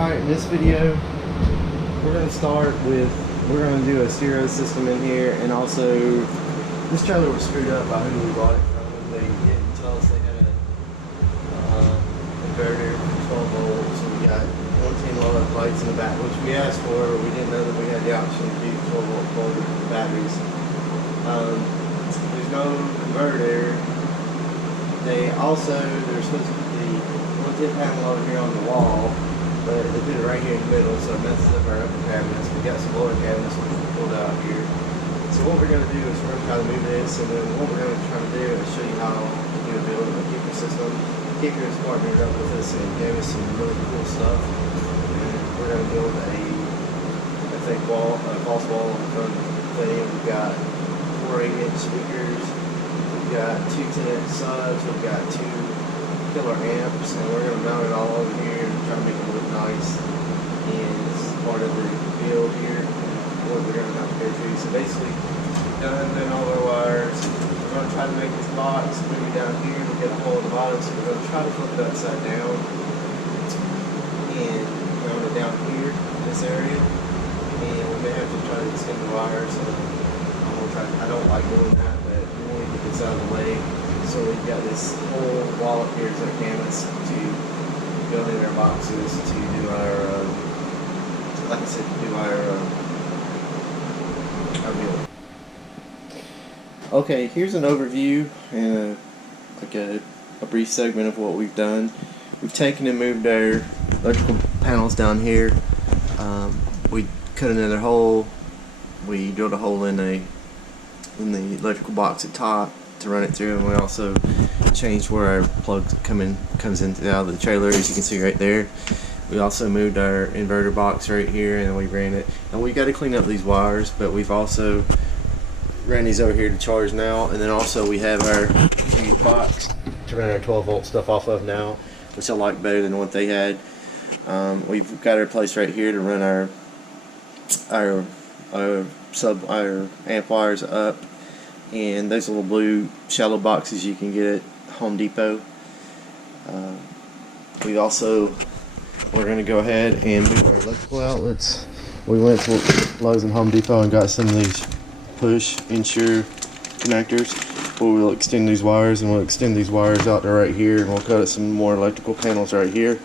Alright, in this video, we're going to start with, we're going to do a stereo system in here, and also, this trailer was screwed up by who we bought it from. They didn't tell us they had an inverter, 12 volts, and we got 110 low lights in the back, which we asked for, but we didn't know that we had the option to do 12 volt batteries. There's no inverter. They also, they're supposed to put the 110 panel over here on the wall, but they put it right here in the middle, so it messes up our upper cabinets. We got some lower cabinets which we pulled out here. So what we're going to do is we're going to try to move this, and then what we're going to try to do is show you how to build a kicker system. Kicker is partnered up with us and gave us some really cool stuff. And we're going to build a fake wall, a false wall on the front of the thing. We've got 4 8-inch speakers. We've got 2 10-inch subs. We've got 2 killer amps, and we're going to mount it all over here and try to make it look nice. And it's part of the build here, what we're going to have to go through. So basically, done all our wires. We're going to try to make this box maybe down here. We'll get a hole in the bottom, so we're going to try to flip it upside down and mount it down here in this area. And we may have to try to extend the wires. So I don't like doing that, but we want to get this out of the way. So we've got this whole wall up here as our canvas to build in our boxes, to do our, like I said, to do our build. Okay, here's an overview and a brief segment of what we've done. We've taken and moved our electrical panels down here. We cut another hole. We drilled a hole in the electrical box at top to run it through, and we also changed where our plugs comes in out of the trailer, as you can see right there. We also moved our inverter box right here, and we ran it. And we got to clean up these wires, but we've also ran these over here to charge now, and then also we have our huge box to run our 12 volt stuff off of now, which I like better than what they had. We've got our place right here to run our amp wires up. And those little blue shallow boxes you can get at Home Depot. We're going to go ahead and move our electrical outlets. We went to Lowe's and Home Depot and got some of these push insure connectors where we'll extend these wires, and we'll extend these wires out to right here, and we'll cut some more electrical panels right here.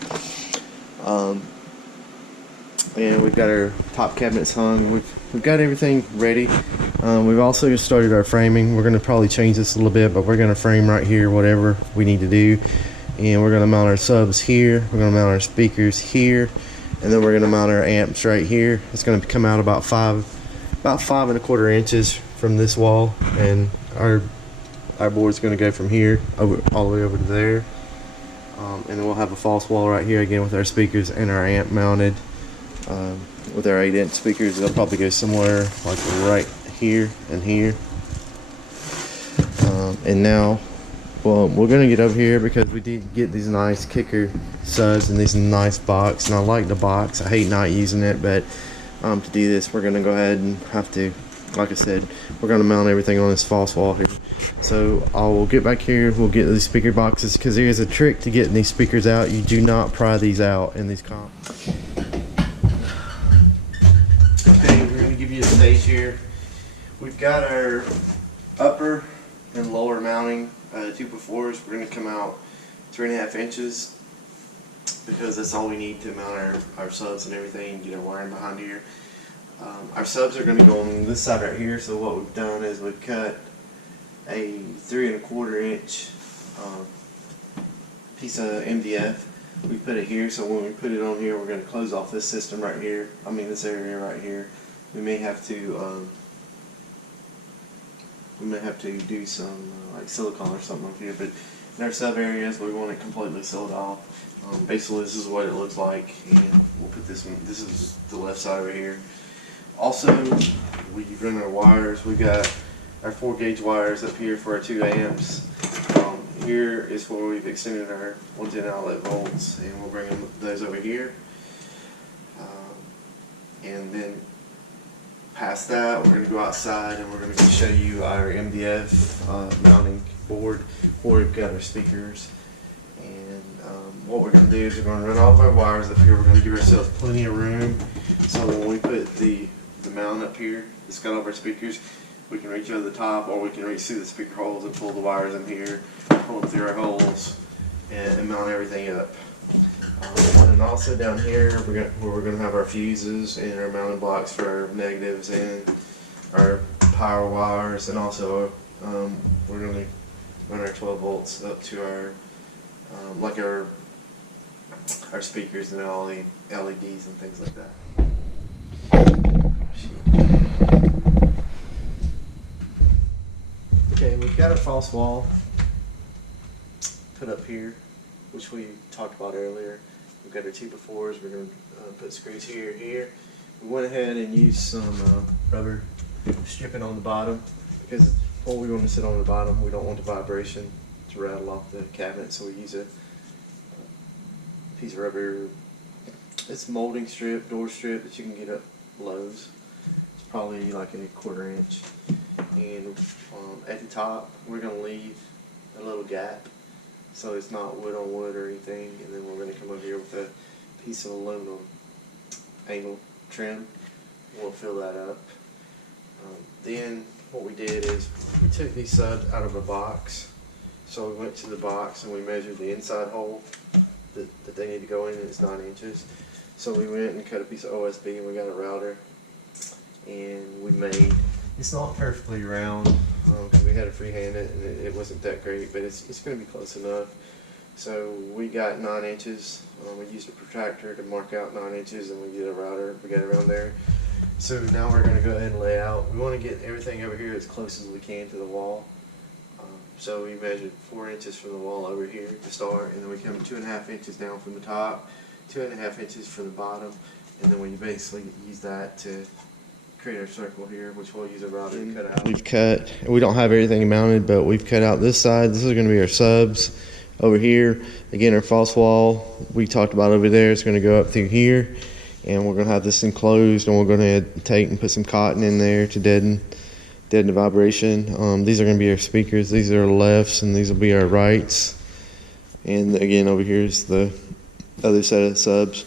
And we've got our top cabinets hung. We've got everything ready. We've also just started our framing. We're going to probably change this a little bit, but we're going to frame right here whatever we need to do. And we're going to mount our subs here. We're going to mount our speakers here, and then we're going to mount our amps right here. It's going to come out about 5.25 inches from this wall, and our board's going to go from here all the way over to there. And then we'll have a false wall right here again with our speakers and our amp mounted. With our 8-inch speakers, they'll probably go somewhere like right here and here. And now, well, we're going to get over here because we did get these nice kicker subs and these nice box, and I like the box. I hate not using it, but to do this, we're going to go ahead and have to, like I said, we're going to mount everything on this false wall here. So I'll get back here, we'll get these speaker boxes, because there is a trick to getting these speakers out. You do not pry these out in these comps. Give you a stage here. We've got our upper and lower mounting 2x4s. We're going to come out 3.5 inches because that's all we need to mount our subs and everything, get our wiring behind here. Our subs are going to go on this side right here, so what we've done is we've cut a 3.25 inch piece of MDF. We put it here, so when we put it on here, we're going to close off this system right here, this area right here. We may have to do some like silicone or something up here, but in our sub areas we want it completely sealed off. Basically, this is what it looks like, and we'll put this one. This is the left side over here. Also, we run our wires. We got our 4-gauge wires up here for our 2 amps. Here is where we've extended our 110 outlet volts, and we'll bring those over here, and then past that, we're going to go outside and we're going to show you our MDF mounting board where we've got our speakers, and what we're going to do is we're going to run all of our wires up here. We're going to give ourselves plenty of room. So when we put the mount up here, it's got all of our speakers, we can reach over the top, or we can reach through the speaker holes and pull the wires in here, pull them through our holes, and mount everything up. And also down here, where we're going to have our fuses and our mounting blocks for our negatives and our power wires, and also we're going to run our 12 volts up to our like our speakers and all the LEDs and things like that. Okay, we've got our false wall put up here, which we talked about earlier. We've got our 2x4s. We're going to put screws here. We went ahead and used some rubber stripping on the bottom, because when we want to sit on the bottom, we don't want the vibration to rattle off the cabinet, so we use a piece of rubber. It's molding strip, door strip that you can get at Lowe's. It's probably like a 1/4 inch. And at the top, we're going to leave a little gap so it's not wood on wood or anything. And then we're going to come over here with a piece of aluminum angle trim. We'll fill that up. Then what we did is we took these subs out of a box. So we went to the box and we measured the inside hole that they need to go in, and it's 9 inches. So we went and cut a piece of OSB, and we got a router, and we made, it's not perfectly round because we had to freehand it, and it wasn't that great, but it's going to be close enough. So we got 9 inches. We used a protractor to mark out 9 inches, and we did a router. We got around there. So now we're going to go ahead and lay out. We want to get everything over here as close as we can to the wall. So we measured 4 inches from the wall over here to start, and then we come 2.5 inches down from the top, 2.5 inches from the bottom, and then we basically use that to create our circle here, which we'll use a router to cut out. We've cut, we don't have everything mounted, but we've cut out this side. This is going to be our subs over here. Again, our false wall we talked about over there is going to go up through here, and we're going to have this enclosed, and we're going to take and put some cotton in there to deaden the vibration. These are going to be our speakers. These are our lefts, and these will be our rights. And again, over here is the other set of subs.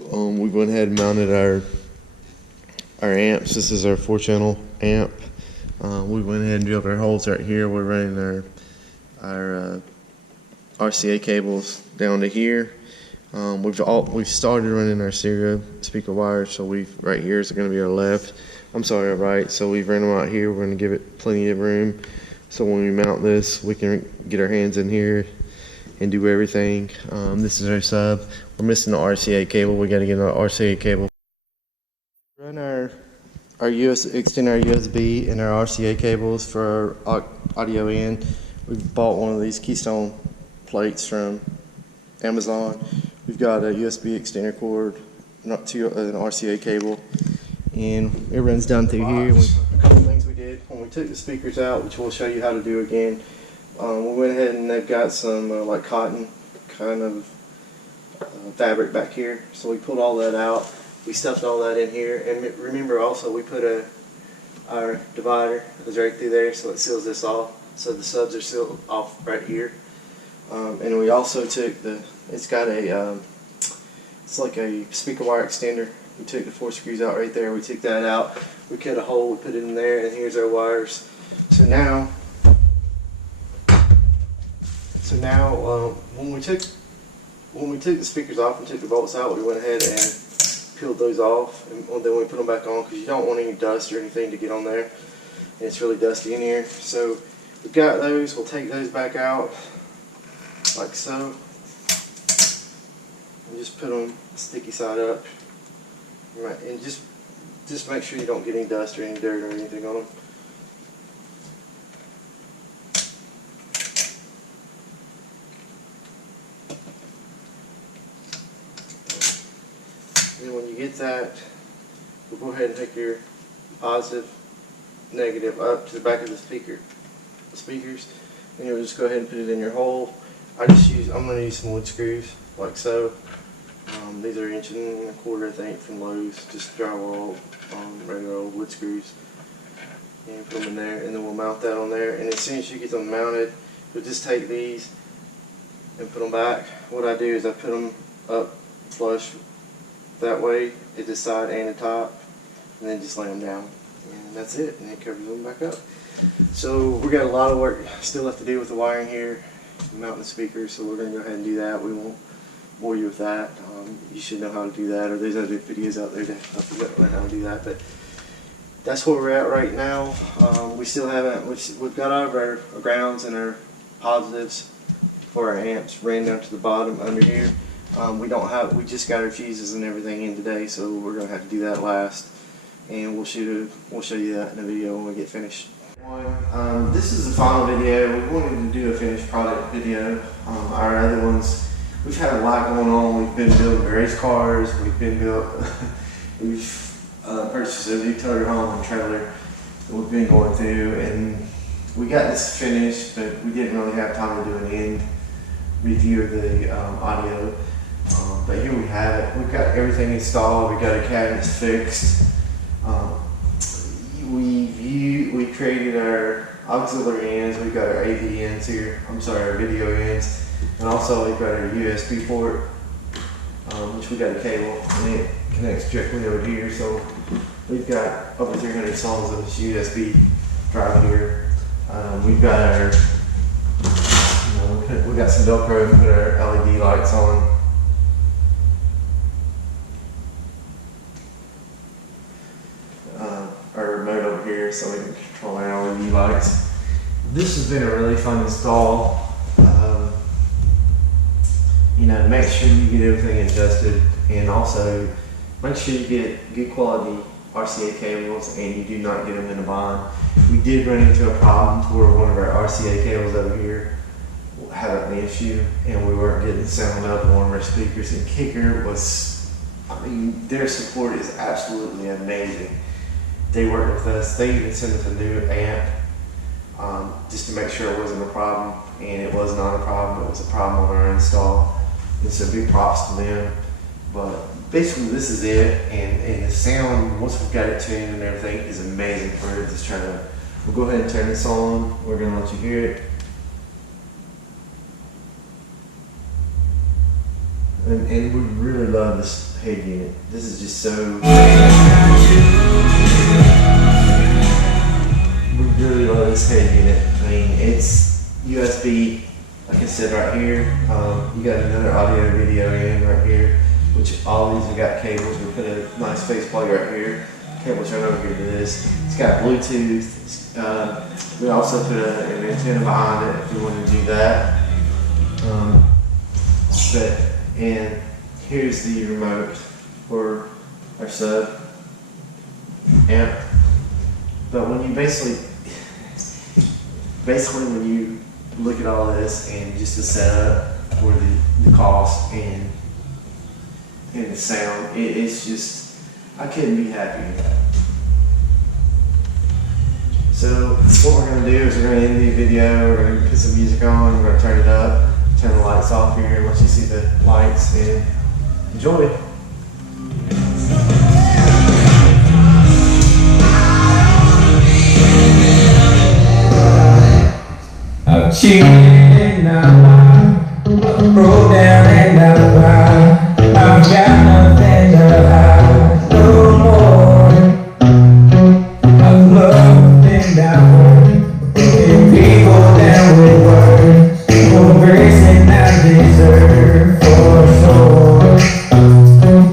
We went ahead and mounted our amps. This is our 4-channel amp. We went ahead and drilled our holes right here. We're running our RCA cables down to here. We've started running our stereo speaker wires. So right here is going to be our left. Our right. So we've run them out here. We're going to give it plenty of room. So when we mount this, we can get our hands in here and do everything. This is our sub. We're missing the RCA cable. We got to get an RCA cable. Run our extend our USB and our RCA cables for our audio in. We bought one of these Keystone plates from Amazon. We've got a USB extender cord, not to an RCA cable, and it runs down through here. A couple things we did when we took the speakers out, which we'll show you how to do again. We went ahead and they've got some like cotton kind of fabric back here, so we pulled all that out. We stuffed all that in here, and remember also we put our divider is right through there, so it seals this off. So the subs are sealed off right here. And we also took it's got a it's like a speaker wire extender. We took the 4 screws out right there. We took that out. We cut a hole. We put it in there, and here's our wires. So now when we took the speakers off and took the bolts out, we went ahead and peeled those off, and then we put them back on because you don't want any dust or anything to get on there. And it's really dusty in here. So we've got those. We'll take those back out like so, and just put them sticky side up. Right, and just make sure you don't get any dust or any dirt or anything on them. And when you get that, we'll go ahead and take your positive, negative up to the back of the speakers, and you'll just go ahead and put it in your hole. I'm going to use some wood screws like so. These are 1.25 inches, I think, from Lowe's, just drywall, regular old wood screws. And put them in there, and then we'll mount that on there. And as soon as you get them mounted, you'll just take these and put them back. What I do is I put them up flush that way at the side and the top, and then just lay them down, and that's it, and it covers them back up. So we got a lot of work still left to do with the wiring here, mounting the speakers, so we're going to go ahead and do that. We won't bore you with that. You should know how to do that, or there's other videos out there to help you learn how to do that, but that's where we're at right now. We still haven't, we've got all of our grounds and our positives for our amps ran down to the bottom under here. We just got our fuses and everything in today, so we're going to have to do that last, and we'll show you that in a video when we get finished. This is the final video. We wanted to do a finished product video. Our other ones, we've had a lot going on. We've been building race cars. We've purchased a new toter home and trailer that we've been going through, and we got this finished, but we didn't really have time to do an end review of the audio. But here we have it. We've got everything installed. We got our cabinets fixed. We created our auxiliary ends. We've got our AV ends here. Our video ends, and also we've got our USB port, which we got a cable, and it connects directly over here. So we've got over 300 songs of this USB drive here. We've got our, we got some Velcro and put our LED lights on. Our remote over here, so we can control our LED lights. This has been a really fun install. Make sure you get everything adjusted, and also make sure you get good quality RCA cables and you do not get them in a bond. We did run into a problem where one of our RCA cables over here had an issue, and we weren't getting sound up on one of our speakers. And kicker was, their support is absolutely amazing. They worked with us. They even sent us a new amp just to make sure it wasn't a problem, and it was not a problem. It was a problem on our install. And so big props to them. But basically this is it, and the sound, once we've got it tuned and everything, is amazing for this trailer. We'll go ahead and turn this on. We're going to let you hear it. And we really love this head unit. This is just so... We really love this head unit. It's USB, like I said, right here. You got another audio video in right here, which all these have got cables. We put a nice face plug right here. Cables right over here to this. It's got Bluetooth. We also put an antenna behind it if we want to do that. And here's the remote for our sub amp. But when you basically when you look at all this and just the setup for the cost and the sound, it's just, I couldn't be happier. So what we're going to do is we're going to end the video, we're going to put some music on, we're going to turn it up, turn the lights off here and let you see the lights, and enjoy. I've cheated and I'm lying, I've broke down and I'm wild, I've got nothing to hide no more. I've loved and down, broken people down with words, no grace and I deserve for sure.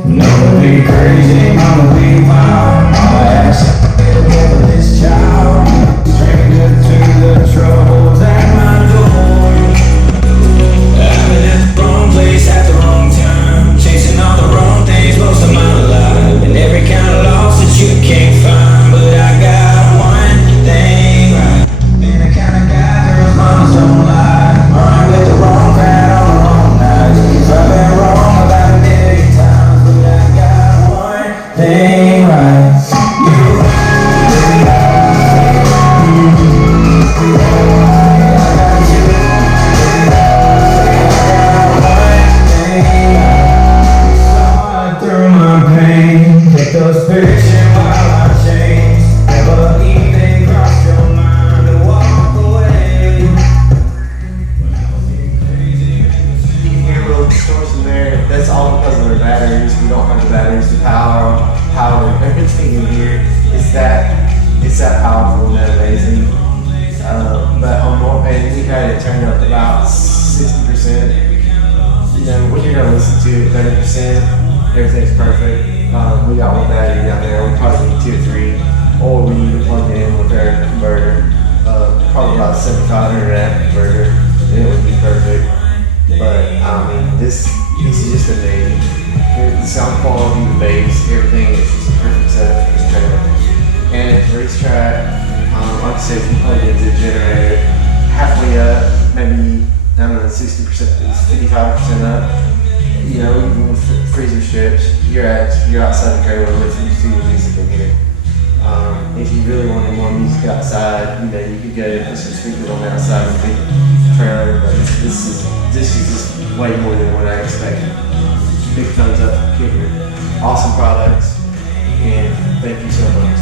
I'ma be crazy, I'ma be wild, I'ma ask for this child, stranger to the troubles at my door. I'm in the wrong place at the wrong time, chasing all the there. That's all because of their batteries. We don't have the batteries to power everything in here. It's that powerful and that amazing. But on more, and we had it turned up about 60%. You know, when you're gonna listen to it 30%, everything's perfect. We got one battery down there. We probably need 2 or 3, or we need to plug it in with our converter. Probably about a 7,500 amp converter, and it would be perfect. But I mean, this is just amazing. The sound quality, the bass, everything is just a perfect setup for this trailer. And it's racetrack. Like I said, if you plug in the generator halfway up, maybe I don't know, 60%, 55% up. You know, even with freezer strips, you're outside the trailer listening to the music in here. If you really wanted more music outside, you know, you could go and put some speakers on the outside of the trailer, but this is just way more than what I expected. Big thumbs up, Kicker. Awesome products, and thank you so much.